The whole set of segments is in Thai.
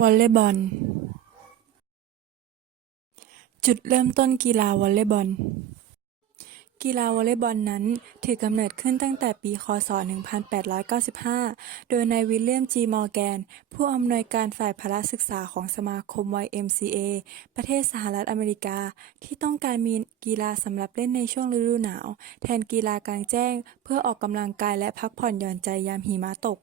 วอลเลย์บอล จุดเริ่มต้นกีฬาวอลเลย์บอล กีฬาวอลเลย์บอลนั้น ถือกำเนิดขึ้นตั้งแต่ปี ค.ศ.1895 โดยนายวิลเลียมจีมอร์แกน ผู้อำนวยการฝ่ายพละศึกษาของสมาคม YMCA ประเทศสหรัฐอเมริกา ที่ต้องการมีกีฬาสำหรับเล่นในช่วงฤดูหนาว แทนกีฬากลางแจ้ง เพื่อออกกำลังกายและพักผ่อนหย่อนใจยามหิมะตก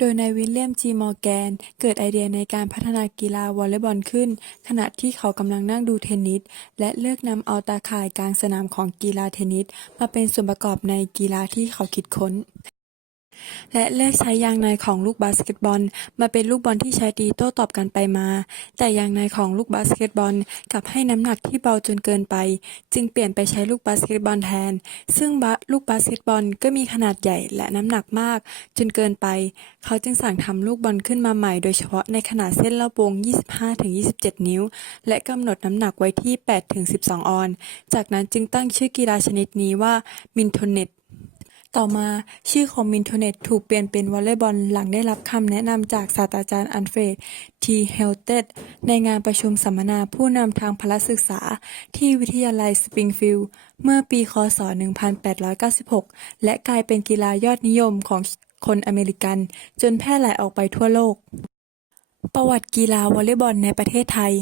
โดยนายวิลเลียม จีมอร์แกน เกิดไอเดียในการพัฒนากีฬาวอลเลย์บอลขึ้น ขณะที่เขากำลังนั่งดูเทนนิส และเลือกนำเอาตาข่ายกลางสนามของกีฬาเทนนิส มาเป็นส่วนประกอบในกีฬาที่เขาคิดค้น และเลือกใช้ยางในของลูกบาสเกตบอลมาเป็นลูกบอลที่ใช้ตีโต้ตอบกันไปมา แต่ยางในของลูกบาสเกตบอลกลับให้น้ำหนักที่เบาจนเกินไป จึงเปลี่ยนไปใช้ลูกบาสเกตบอลแทน ซึ่งลูกบาสเกตบอลก็มีขนาดใหญ่และน้ำหนักมาก จนเกินไป เขาจึงสั่งทำลูกบอลขึ้นมาใหม่โดยเฉพาะในขนาดเส้นรอบวง 25-27 นิ้ว และกำหนดน้ำหนักไว้ที่ 8-12 ออน จากนั้นจึงตั้งชื่อกีฬาชนิดนี้ว่ามินโทเน็ต ต่อมาชื่อของมินโทเน็ตถูกเปลี่ยนเป็นวอลเลย์บอลหลังได้รับคำแนะนำจากศาสตราจารย์อัลเฟรดทีเฮลเต็ดในงานประชุมสัมมนาผู้นำทางพละศึกษา ที่วิทยาลัยสปริงฟิลด์เมื่อปีค.ศ.1896 และกลายเป็นกีฬายอดนิยมของคนอเมริกัน จนแพร่หลายออกไปทั่วโลก ประวัติกีฬาวอลเลย์บอลในประเทศไทย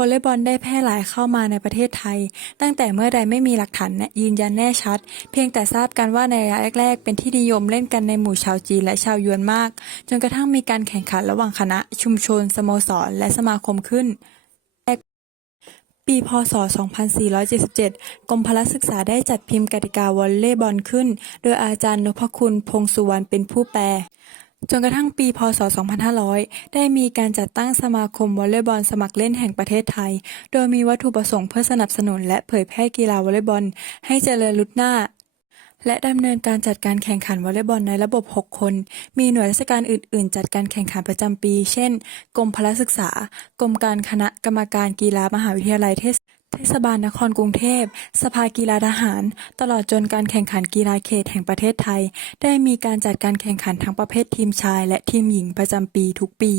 วอลเลย์บอลได้แพร่หลายเข้ามาในประเทศไทย ตั้งแต่เมื่อใดไม่มีหลักฐานยืนยันแน่ชัด เพียงแต่ทราบกันว่าในระยะแรกๆ เป็นที่นิยมเล่นกันในหมู่ชาวจีนและชาวยวนมาก จนกระทั่งมีการแข่งขันระหว่างคณะ ชุมชน สโมสร และสมาคมขึ้นปี พ.ศ.2477 กรมพละศึกษาได้จัดพิมพ์กติกาวอลเลย์บอลขึ้น โดยอาจารย์นพคุณ พงสุวรรณเป็นผู้แปล จนกระทั่งปี พ.ศ.2500 ได้มีการจัดตั้งสมาคมวอลเลย์บอลสมัครเล่นแห่งประเทศไทย โดยมีวัตถุประสงค์เพื่อสนับสนุน และเผยแพร่กีฬาวอลเลย์บอล ให้เจริญรุดหน้า และดำเนินการจัดการแข่งขันวอลเลย์บอลในระบบ 6 คน มีหน่วยราชการอื่น ๆ จัดการแข่งขันประจำปี เช่น กรมพละศึกษา กรมการคณะกรรมการกีฬามหาวิทยาลัยเทศ เทศบาลนครกรุงเทพ สภากีฬาทหาร ตลอดจนการแข่งขันกีฬาเขตแห่งประเทศไทย ได้มีการจัดการแข่งขันทั้งประเภททีมชายและทีมหญิงประจำปีทุกปี